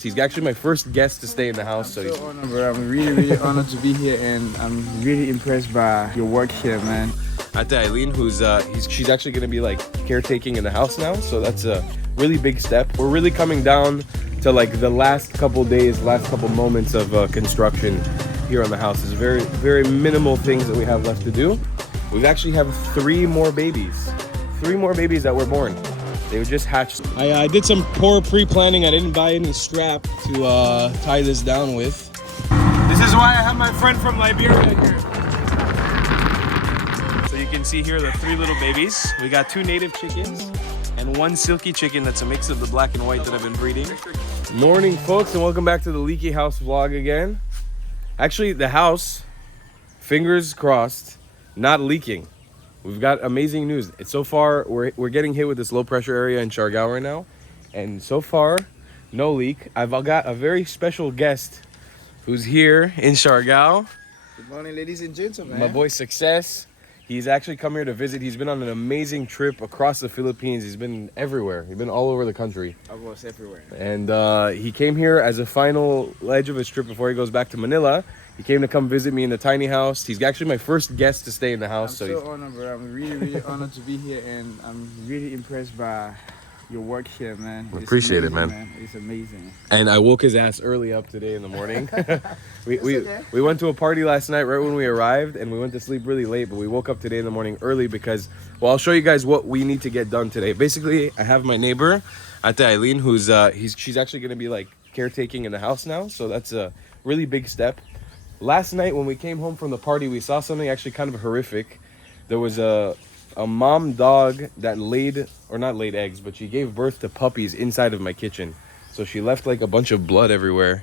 He's actually my first guest to stay in the house. I'm so honored, bro. I'm really honored to be here, and I'm really impressed by your work here, man. Ate Eileen, she's actually going to be like caretaking in the house now, so that's a really big step. We're really coming down to like the last couple days, last couple moments of construction here on the house. There's very minimal things that we have left to do. We actually have three more babies that were born. They were just hatched. I did some poor pre-planning. I didn't buy any strap to tie this down with. This is why I have my friend from Liberia here. So you can see here the three little babies. We got two native chickens and one silky chicken that's a mix of the black and white that I've been breeding. Morning, folks, and welcome back to the Leaky House vlog again. Actually, the house, fingers crossed, not leaking. We've got amazing news. So far, we're getting hit with this low pressure area in Siargao right now. And so far, no leak. I've got a very special guest who's here in Siargao. Good morning, ladies and gentlemen. My boy Success. He's actually come here to visit. He's been on an amazing trip across the Philippines. He's been everywhere. He's been all over the country. Almost everywhere. And he came here as a final ledge of his trip before he goes back to Manila. He came to come visit me in the tiny house. He's actually my first guest to stay in the house. I'm so honored, bro. I'm really honored to be here, and I'm really impressed by your work here, man. Appreciate it, man. It's amazing. And I woke his ass early up today in the morning. we went to a party last night right when we arrived, and we went to sleep really late, but we woke up today in the morning early because, well, I'll show you guys what we need to get done today. Basically, I have my neighbor, Ate Eileen, who's she's actually going to be like caretaking in the house now, so that's a really big step. Last night when we came home from the party, we saw something actually kind of horrific. There was a mom dog that not laid eggs, but she gave birth to puppies inside of my kitchen. So she left like a bunch of blood everywhere.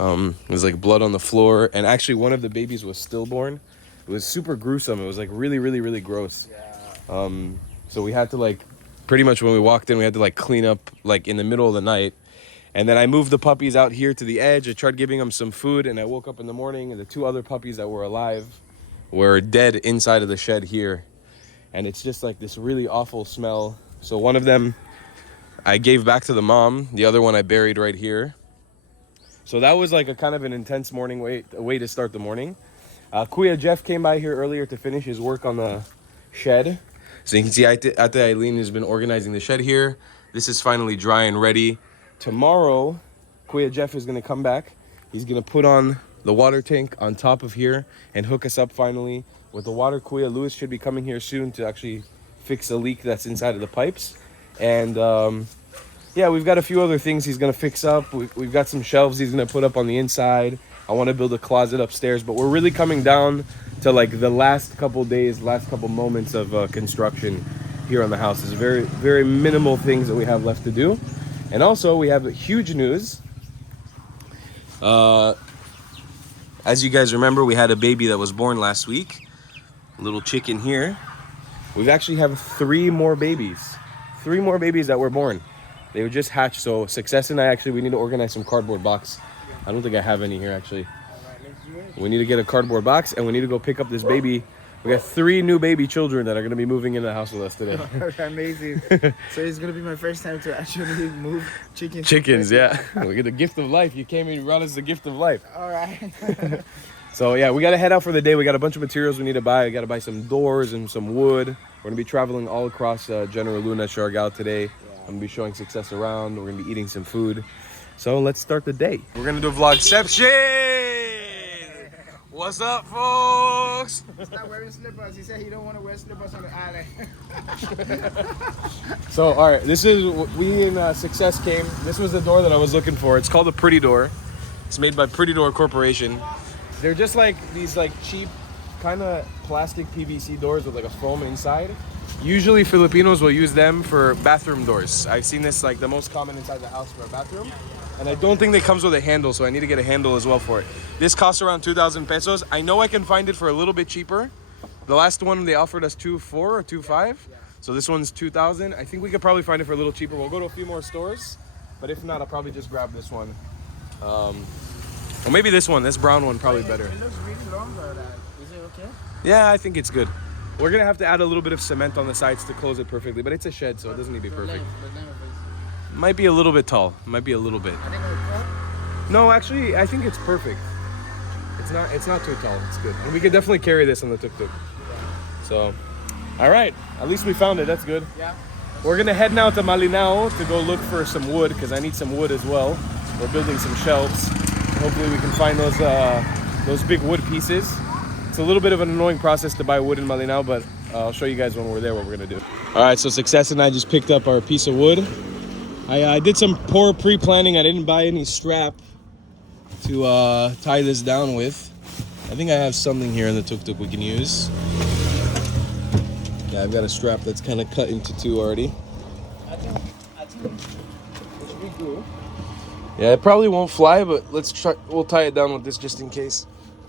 It was like blood on the floor, and actually one of the babies was stillborn. It was super gruesome. It was like really gross. Yeah. So we had to like, pretty much when we walked in, we had to like clean up like in the middle of the night. And then I moved the puppies out here to the edge. I tried giving them some food, and I woke up in the morning and the two other puppies that were alive were dead inside of the shed here. And it's just like this really awful smell. So one of them I gave back to the mom. The other one I buried right here. So that was like a kind of an intense morning way to start the morning. Kuya Jeff came by here earlier to finish his work on the shed. So you can see Ate Eileen has been organizing the shed here. This is finally dry and ready. Tomorrow, Kuya Jeff is going to come back. He's going to put on the water tank on top of here and hook us up finally with the water. Kuya Lewis should be coming here soon to actually fix a leak that's inside of the pipes. And yeah, we've got a few other things he's going to fix up. We've got some shelves he's going to put up on the inside. I want to build a closet upstairs, but we're really coming down to like the last couple days, last couple moments of construction here on the house. There's very minimal things that we have left to do. And also, we have huge news. As you guys remember, we had a baby that was born last week. A little chicken here. We actually have three more babies that were born. They were just hatched. So Success and I we need to organize some cardboard box. I don't think I have any here actually. We need to get a cardboard box, and we need to go pick up this baby. We got three new baby children that are going to be moving into the house with us today. Amazing. So it's going to be my first time to actually move chickens. Chickens, yeah. We get the gift of life. You came and brought us the gift of life. All right. So yeah, we got to head out for the day. We got a bunch of materials we need to buy. We got to buy some doors and some wood. We're going to be traveling all across General Luna, Siargao today. Yeah. I'm going to be showing Success around. We're going to be eating some food. So let's start the day. We're going to do a vlogception. What's up, folks? Stop wearing slippers. He said he don't want to wear slippers on the island. So, all right, this is, we in Success came. This was the door that I was looking for. It's called the Pretty Door. It's made by Pretty Door Corporation. They're just like these like cheap kind of plastic PVC doors with like a foam inside. Usually Filipinos will use them for bathroom doors. I've seen this like the most common inside the house for a bathroom. And I don't think they comes with a handle, so I need to get a handle as well for it. This costs around 2,000 pesos. I know I can find it for a little bit cheaper. The last one they offered us 2.4 or 2.5. So this one's 2,000. I think we could probably find it for a little cheaper. We'll go to a few more stores, but if not, I'll probably just grab this one. Or maybe this one. This brown one probably better. It looks really long though. Is it okay? Yeah, I think it's good. We're gonna have to add a little bit of cement on the sides to close it perfectly, but it's a shed, so it doesn't need to be perfect. Might be a little bit tall. Might be a little bit. No, actually, I think it's perfect. It's not too tall. It's good. And we could definitely carry this on the tuk-tuk. So, all right. At least we found it. That's good. Yeah. We're gonna head now to Malinao to go look for some wood because I need some wood as well. We're building some shelves. Hopefully we can find those big wood pieces. It's a little bit of an annoying process to buy wood in Malinao, but I'll show you guys when we're there what we're gonna do. All right, so Success and I just picked up our piece of wood. I did some poor pre-planning. I didn't buy any strap to tie this down with. I think I have something here in the tuk-tuk we can use. Yeah, I've got a strap that's kind of cut into two already. I think it should be good. Yeah, it probably won't fly, but let's try. We'll tie it down with this just in case.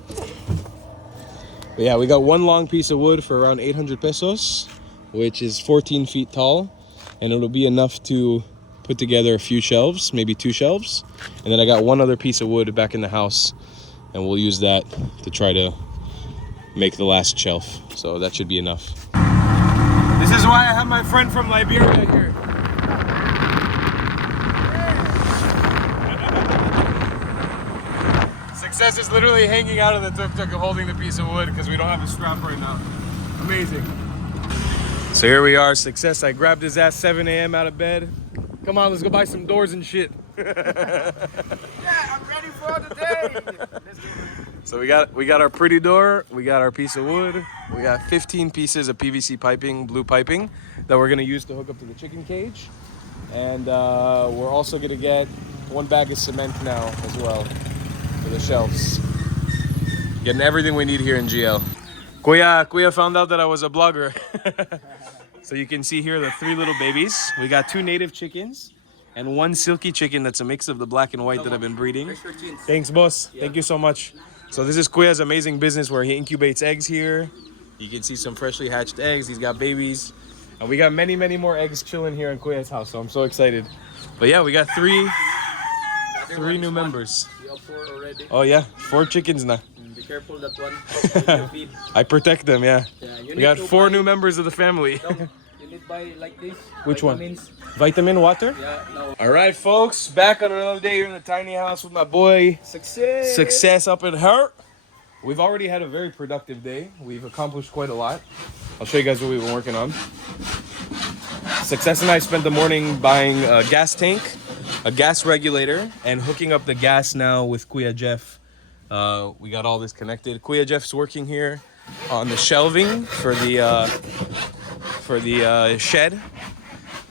But yeah, we got one long piece of wood for around 800 pesos, which is 14 feet tall, and it'll be enough to put together a few shelves, maybe 2 shelves. And then I got one other piece of wood back in the house, and we'll use that to try to make the last shelf. So that should be enough. This is why I have my friend from Liberia here. Success is literally hanging out of the tuk-tuk and holding the piece of wood because we don't have a strap right now. Amazing. So here we are, Success. I grabbed his ass 7 a.m. out of bed. Come on, let's go buy some doors and shit. Yeah, I'm ready for the day. So we got our pretty door, we got our piece of wood, we got 15 pieces of PVC piping, blue piping, that we're gonna use to hook up to the chicken cage. And we're also gonna get 1 bag of cement now as well for the shelves. Getting everything we need here in GL. Kuya found out that I was a blogger. So you can see here the 3 little babies. We got 2 native chickens and 1 silky chicken that's a mix of the black and white that I've been breeding. Thanks, boss. Yeah. Thank you so much. So this is Kuya's amazing business where he incubates eggs here. You can see some freshly hatched eggs. He's got babies. And we got many, many more eggs chilling here in Kuya's house. So I'm so excited. But yeah, we got 3 new members. We have 4 already. Oh yeah, 4 chickens now. Be careful that one. Feed. I protect them, yeah. We got 4 new members of the family. You need buy like this. Which vitamins. one? Vitamin water? Yeah, no. All right, folks, back on another day here in the tiny house with my boy Success up in her. We've already had a very productive day. We've accomplished quite a lot. I'll show you guys what we've been working on. Success and I spent the morning buying a gas tank, a gas regulator, and hooking up the gas now with Kuya Jeff. We got all this connected. Kuya Jeff's working here on the shelving for the shed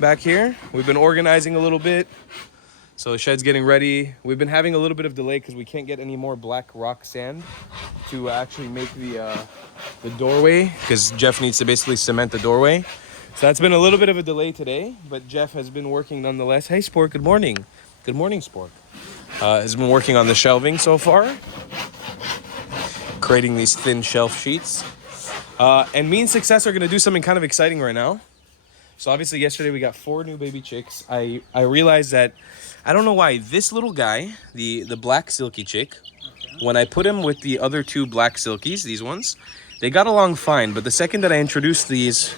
back here. We've been organizing a little bit, so the shed's getting ready. We've been having a little bit of delay because we can't get any more black rock sand to actually make the doorway, because Jeff needs to basically cement the doorway. So that's been a little bit of a delay today, but Jeff has been working nonetheless. Hey, Sport, good morning. Good morning, Sport. Has been working on the shelving so far, creating these thin shelf sheets. And me and Success are going to do something kind of exciting right now. So obviously yesterday we got 4 new baby chicks. I realized that, I don't know why, this little guy, the black silky chick, when I put him with the other 2 black silkies, these ones, they got along fine. But the second that I introduced these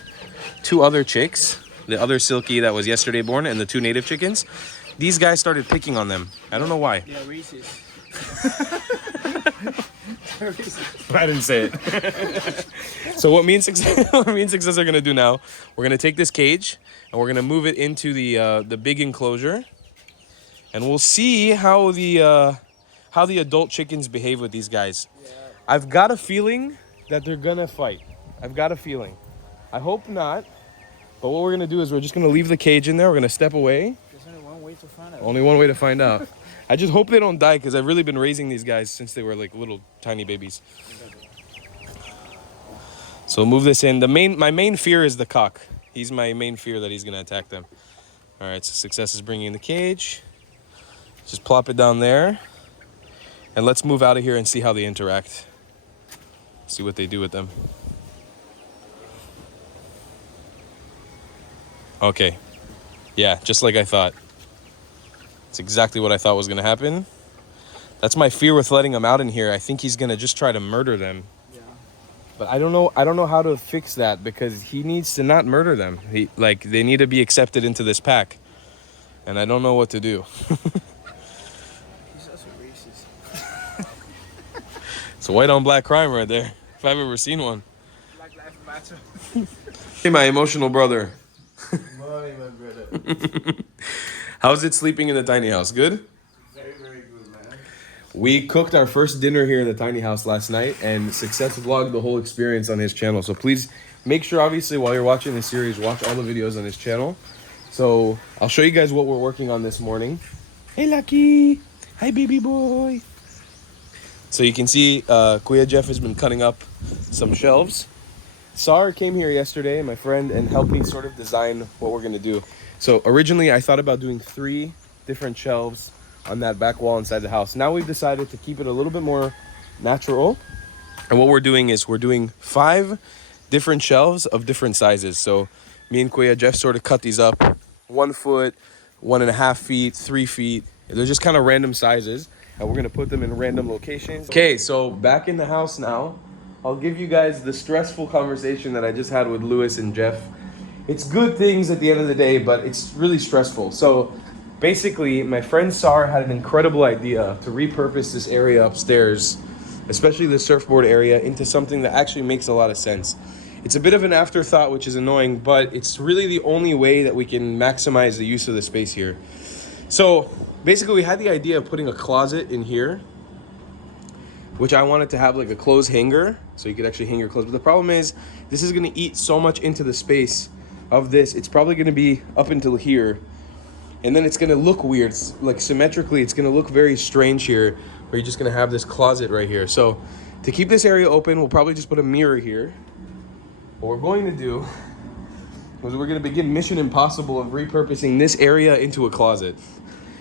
2 other chicks, the other silky that was yesterday born and the 2 native chickens, these guys started picking on them. I don't know why. Yeah, racist. I didn't say it. So what me and Success are gonna do now, we're gonna take this cage and we're gonna move it into the big enclosure, and we'll see how the adult chickens behave with these guys. Yeah. I've got a feeling that they're gonna fight. I've got a feeling. I hope not. But what we're gonna do is we're just gonna leave the cage in there. We're gonna step away. There's only one way to find out. Only one way to find out. I just hope they don't die because I've really been raising these guys since they were like little tiny babies. So move this in. My main fear is the cock. He's my main fear that he's gonna attack them. All right, so Success is bringing in the cage. Just plop it down there. And let's move out of here and see how they interact. See what they do with them. Okay. Yeah, just like I thought. It's exactly what I thought was gonna happen. That's my fear with letting him out in here. I think he's gonna just try to murder them. Yeah. But I don't know how to fix that because he needs to not murder them. They need to be accepted into this pack. and I don't know what to do. He's also racist. It's a white on black crime right there, if I've ever seen one. Black lives matter. Hey, my emotional brother. Morning, my brother. How's it sleeping in the tiny house? Good? Very, very good, man. We cooked our first dinner here in the tiny house last night and Success vlogged the whole experience on his channel. So please make sure, obviously, while you're watching this series, watch all the videos on his channel. So I'll show you guys what we're working on this morning. Hey, Lucky. Hi, baby boy. So you can see Kuya Jeff has been cutting up some shelves. Sar came here yesterday, my friend, and helped me sort of design what we're going to do. So originally I thought about doing 3 different shelves on that back wall inside the house. Now we've decided to keep it a little bit more natural. And what we're doing is we're doing 5 different shelves of different sizes. So me and Kuya Jeff sort of cut these up 1 foot, 1.5 feet, 3 feet. They're just kind of random sizes. And we're going to put them in random locations. Okay, so back in the house now. I'll give you guys the stressful conversation that I just had with Lewis and Jeff. It's good things at the end of the day, but it's really stressful. So basically, my friend Sar had an incredible idea to repurpose this area upstairs, especially the surfboard area, into something that actually makes a lot of sense. It's a bit of an afterthought, which is annoying, but it's really the only way that we can maximize the use of the space here. So basically, we had the idea of putting a closet in here, which I wanted to have like a clothes hanger, so you could actually hang your clothes. But the problem is, this is gonna eat so much into the space of this. It's probably gonna be up until here, and then it's gonna look weird. Like symmetrically, it's gonna look very strange here, where you're just gonna have this closet right here. So to keep this area open, we'll probably just put a mirror here. What we're going to do is we're gonna begin mission impossible of repurposing this area into a closet.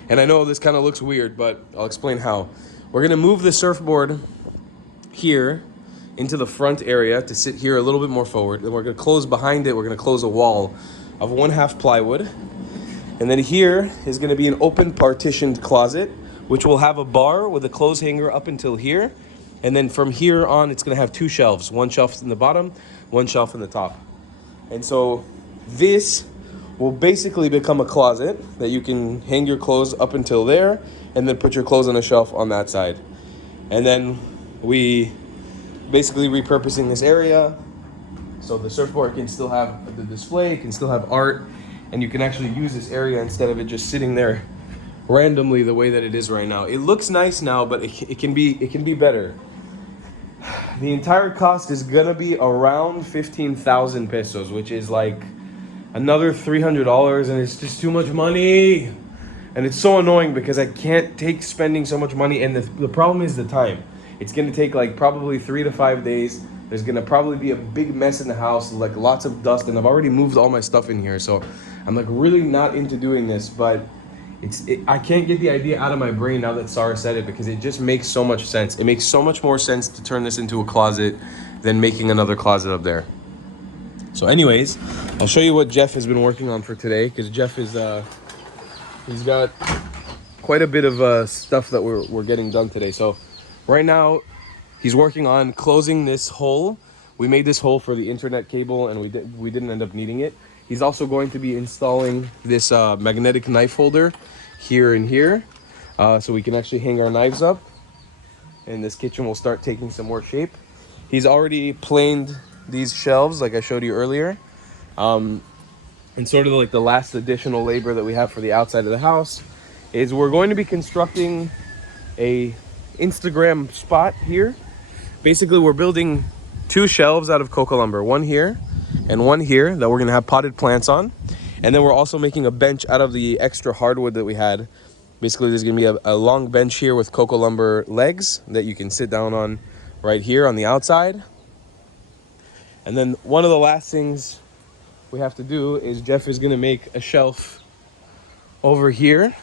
And I know this kind of looks weird, but I'll explain how. We're gonna move the surfboard here into the front area to sit here a little bit more forward. Then we're gonna close behind it. We're gonna close a wall of 1/2 plywood. And then here is gonna be an open partitioned closet, which will have a bar with a clothes hanger up until here. And then from here on, it's gonna have 2 shelves. 1 shelf in the bottom, 1 shelf in the top. And so this will basically become a closet that you can hang your clothes up until there and then put your clothes on a shelf on that side. And then we basically repurposing this area so the surfboard can still have the display, it can still have art, and you can actually use this area instead of it just sitting there randomly the way that it is right now. It looks nice now, but it can be better. The entire cost is gonna be around 15,000 pesos, which is like another $300, and it's just too much money. And it's so annoying because I can't take spending so much money, and the problem is the time. It's gonna take like probably 3 to 5 days. There's gonna probably be a big mess in the house, like lots of dust, and I've already moved all my stuff in here, so I'm like really not into doing this, but I can't get the idea out of my brain now that Sarah said it, because it just makes so much sense. It makes so much more sense to turn this into a closet than making another closet up there. So anyways, I'll show you what Jeff has been working on for today, because Jeff is he's got quite a bit of stuff that we're getting done today. So right now he's working on closing this hole. We made this hole for the internet cable, and we didn't end up needing it. He's also going to be installing this magnetic knife holder here and here, so we can actually hang our knives up, and this kitchen will start taking some more shape. He's already planed these shelves like I showed you earlier, and sort of like the last additional labor that we have for the outside of the house is we're going to be constructing a Instagram spot here. Basically, we're building 2 shelves out of cocoa lumber, one here and one here that we're gonna have potted plants on. And then we're also making a bench out of the extra hardwood that we had. Basically, there's gonna be a long bench here with cocoa lumber legs that you can sit down on right here on the outside. And then one of the last things we have to do is Jeff is gonna make a shelf over here,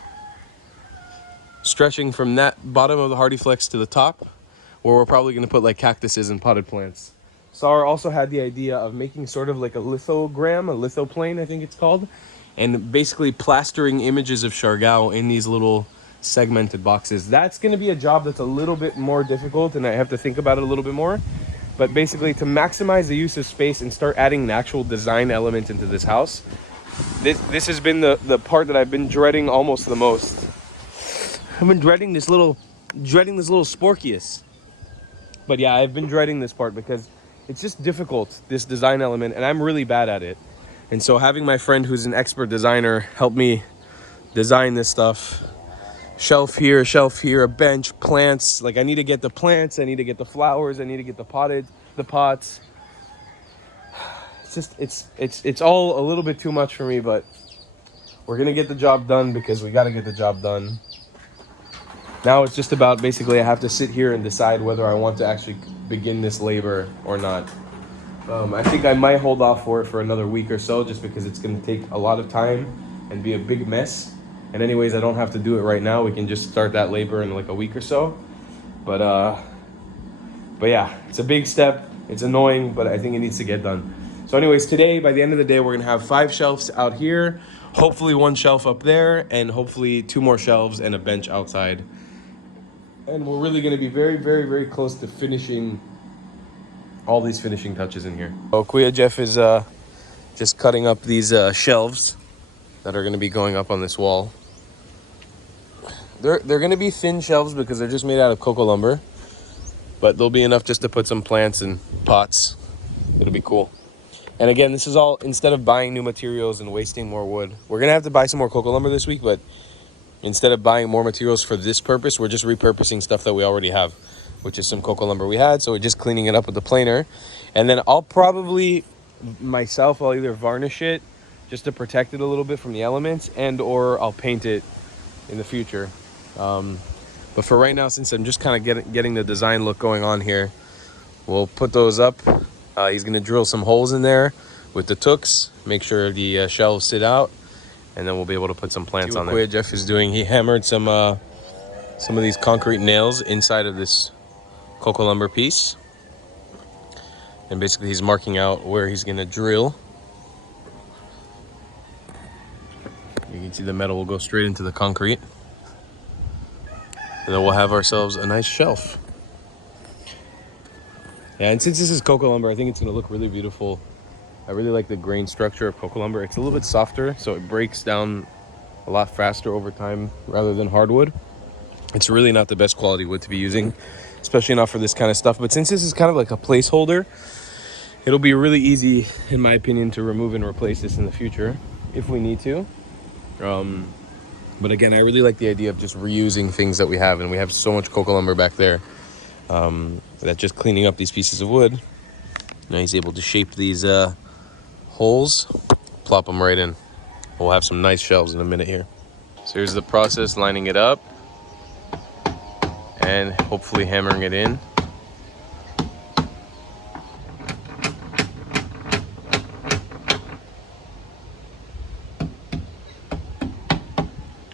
stretching from that bottom of the Hardy Flex to the top, where we're probably gonna put like cactuses and potted plants. Sarah also had the idea of making sort of like a lithogram, a lithoplane, I think it's called, and basically plastering images of Siargao in these little segmented boxes. That's gonna be a job that's a little bit more difficult, and I have to think about it a little bit more. But basically, to maximize the use of space and start adding an actual design element into this house, This has been the part that I've been dreading almost the most. I've been dreading this little Sporkius. But yeah, I've been dreading this part because it's just difficult, this design element, and I'm really bad at it. And so having my friend who's an expert designer help me design this stuff, shelf here, a bench, plants. Like I need to get the plants, I need to get the flowers, I need to get the pots. It's just, it's all a little bit too much for me, but we're gonna get the job done because we gotta get the job done. Now it's just about basically I have to sit here and decide whether I want to actually begin this labor or not. I think I might hold off for it for another week or so just because it's going to take a lot of time and be a big mess. And anyways, I don't have to do it right now. We can just start that labor in like a week or so. But yeah, it's a big step. It's annoying, but I think it needs to get done. So anyways, today, by the end of the day, we're going to have 5 shelves out here, hopefully 1 shelf up there, and hopefully 2 more shelves and a bench outside. And we're really going to be very, very, very close to finishing all these finishing touches in here. Oh, Kuya Jeff is just cutting up these shelves that are going to be going up on this wall. They're going to be thin shelves because they're just made out of cocoa lumber, but they'll be enough just to put some plants and pots. It'll be cool. And again, this is all instead of buying new materials and wasting more wood. We're going to have to buy some more cocoa lumber this week, but instead of buying more materials for this purpose, we're just repurposing stuff that we already have, which is some cocoa lumber we had. So we're just cleaning it up with the planer. And then I'll probably, I'll either varnish it just to protect it a little bit from the elements, and or I'll paint it in the future. But for right now, since I'm just kind of getting the design look going on here, we'll put those up. He's going to drill some holes in there with the tooks, make sure the shelves sit out, and then we'll be able to put some plants on there. What Jeff is doing, he hammered some of these concrete nails inside of this cocoa lumber piece. And basically he's marking out where he's gonna drill. You can see the metal will go straight into the concrete. And then we'll have ourselves a nice shelf. Yeah, and since this is cocoa lumber, I think it's gonna look really beautiful. I really like the grain structure of cocoa lumber. It's a little bit softer, so it breaks down a lot faster over time rather than hardwood. It's really not the best quality wood to be using, especially not for this kind of stuff. But since this is kind of like a placeholder, it'll be really easy, in my opinion, to remove and replace this in the future if we need to. But again, I really like the idea of just reusing things that we have, and we have so much cocoa lumber back there that just cleaning up these pieces of wood, now he's able to shape these holes, plop them right in. We'll have some nice shelves in a minute here. So here's the process, lining it up and hopefully hammering it in.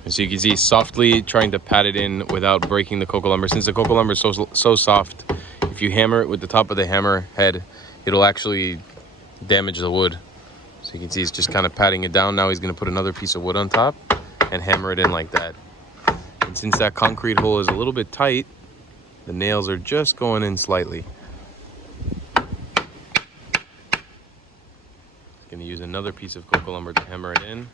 And so you can see softly trying to pat it in without breaking the cocoa lumber. Since the cocoa lumber is so soft, if you hammer it with the top of the hammer head, it'll actually damage the wood. So you can see he's just kind of patting it down. Now he's going to put another piece of wood on top and hammer it in like that. And since that concrete hole is a little bit tight, the nails are just going in slightly. Going to use another piece of cocoa lumber to hammer it in.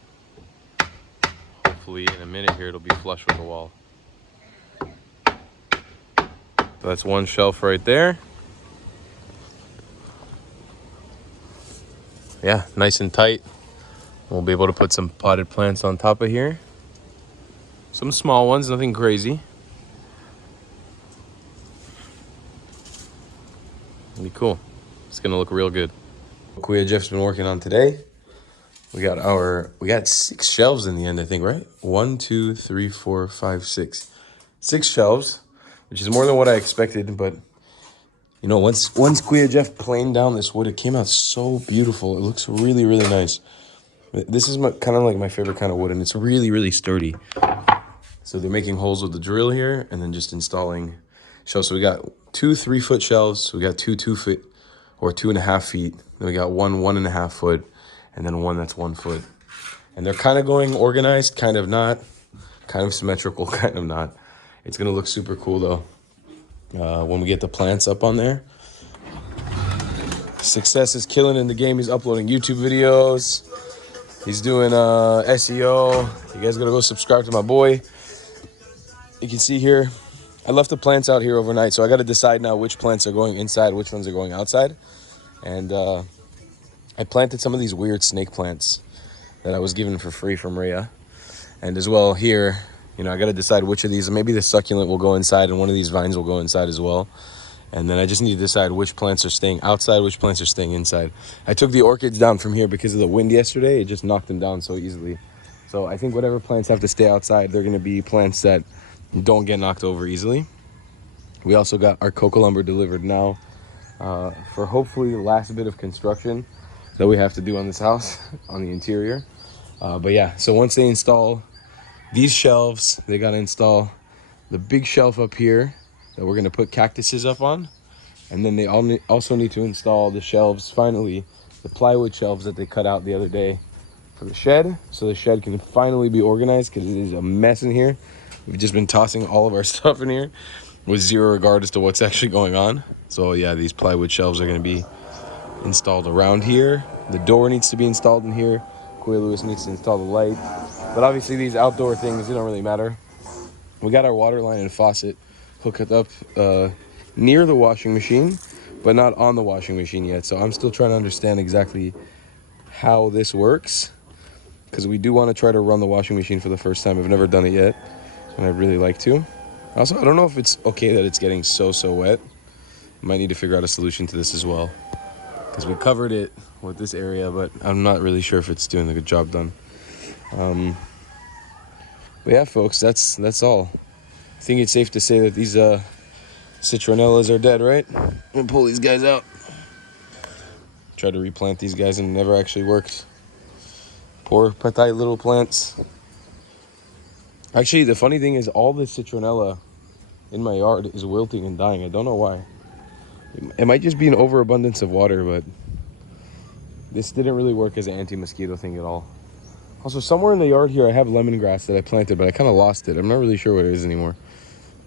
Hopefully in a minute here it'll be flush with the wall. So that's one shelf right there. Yeah, nice and tight. We'll be able to put some potted plants on top of here. Some small ones, nothing crazy. It'll be cool. It's gonna look real good. Kuya Jeff's been working on today. We got 6 shelves in the end, I think, right? 1, 2, 3, 4, 5, 6. 6 shelves, which is more than what I expected, but you know, once Kuya Jeff planed down this wood, it came out so beautiful. It looks really, really nice. This is kind of like my favorite kind of wood, and it's really, really sturdy. So they're making holes with the drill here and then just installing shelves. So we got 2 3-foot shelves. We got 2 2-foot or 2.5 feet. Then we got 1 1.5 foot, and then one that's 1 foot. And they're kind of going organized, kind of not, kind of symmetrical, kind of not. It's going to look super cool though. When we get the plants up on there. Success is killing in the game. He's uploading YouTube videos. He's doing SEO. You guys gotta go subscribe to my boy. You can see here, I left the plants out here overnight, so I gotta decide now which plants are going inside, which ones are going outside. And I planted some of these weird snake plants that I was given for free from Rhea. And as well here, you know, I gotta decide which of these, maybe the succulent will go inside and one of these vines will go inside as well. And then I just need to decide which plants are staying outside, which plants are staying inside. I took the orchids down from here because of the wind yesterday. It just knocked them down so easily. So I think whatever plants have to stay outside, they're gonna be plants that don't get knocked over easily. We also got our cocoa lumber delivered now for hopefully the last bit of construction that we have to do on this house, on the interior. But yeah, so once they install these shelves, they gotta install the big shelf up here that we're gonna put cactuses up on. And then they also need to install the shelves, finally, the plywood shelves that they cut out the other day for the shed. So the shed can finally be organized because it is a mess in here. We've just been tossing all of our stuff in here with zero regard as to what's actually going on. So yeah, these plywood shelves are gonna be installed around here. The door needs to be installed in here. Kuya Lewis needs to install the light. But obviously these outdoor things, they don't really matter. We got our water line and faucet hooked up near the washing machine, but not on the washing machine yet. So I'm still trying to understand exactly how this works, because we do want to try to run the washing machine for the first time. I've never done it yet, and I'd really like to. Also, I don't know if it's okay that it's getting so wet. Might need to figure out a solution to this as well, because we covered it with this area, but I'm not really sure if it's doing a good job done. But yeah, folks, that's all. I think it's safe to say that these citronellas are dead, right? I'm gonna pull these guys out. Tried to replant these guys and it never actually worked. Poor petite little plants. Actually, the funny thing is all the citronella in my yard is wilting and dying. I don't know why. It might just be an overabundance of water, but this didn't really work as an anti-mosquito thing at all. Also, somewhere in the yard here I have lemongrass that I planted, but I kind of lost it. I'm not really sure what it is anymore.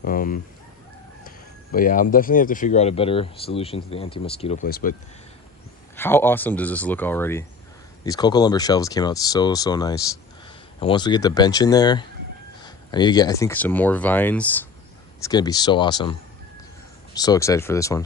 But yeah, I'm definitely have to figure out a better solution to the anti-mosquito place. But how awesome does this look already? These cocoa lumber shelves came out so nice. And once we get the bench in there, I need to get, I think, some more vines. It's gonna be so awesome. So excited for this one.